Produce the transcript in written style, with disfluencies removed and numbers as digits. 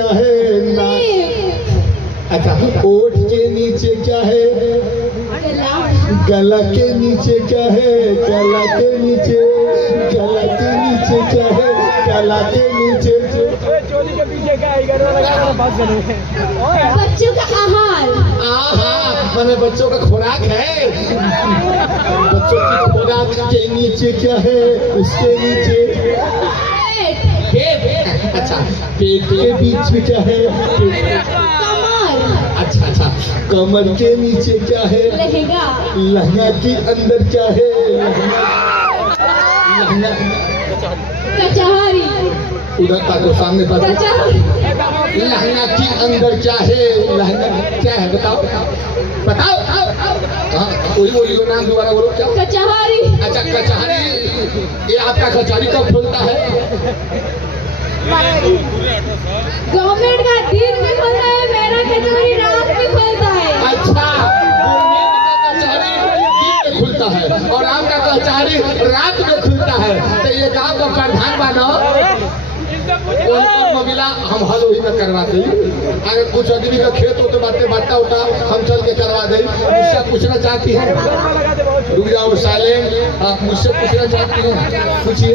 क्या है? अच्छा, ओठ के नीचे क्या है? गला के नीचे क्या है? गला के नीचे, गला के नीचे क्या है? गला के नीचे चोली के पीछे क्या है? बच्चों का आहार। मैंने बच्चों का खुराक है। बच्चों की खुराक के नीचे क्या है? उसके नीचे पेट। अच्छा, पेट के बीच में क्या है? कमर। अच्छा, कमर के नीचे क्या है? लहंगा। लहंगा के अंदर क्या है? लहंगा कचहरी। उधर का जो सामने का कचहरी। लहंगा के अंदर क्या है? लहंगा क्या है? बताओ। हाँ, वही बोलियो, नाम दोबारा बोलो। क्या? कचहरी। अच्छा, कचहरी। ये आपका कचहरी कब खुलता है? गवर्नमेंट का दिन में खुलता है, मेरा कचहरी रात में खुलता है। अच्छा, गवर्नमेंट का कचहरी दिन में खुलता है और आपका कचहरी रात में खुलता है। तो ये गाँव का प्रधान बनो, मिला हम हल वही में करवा दें। अगर कुछ आदमी का खेत हो तो बातें होता हम चल के करवा दें। मुझसे पूछना चाहती है? रुक जाओ साले, मुझसे पूछना चाहती हूँ, पूछिए।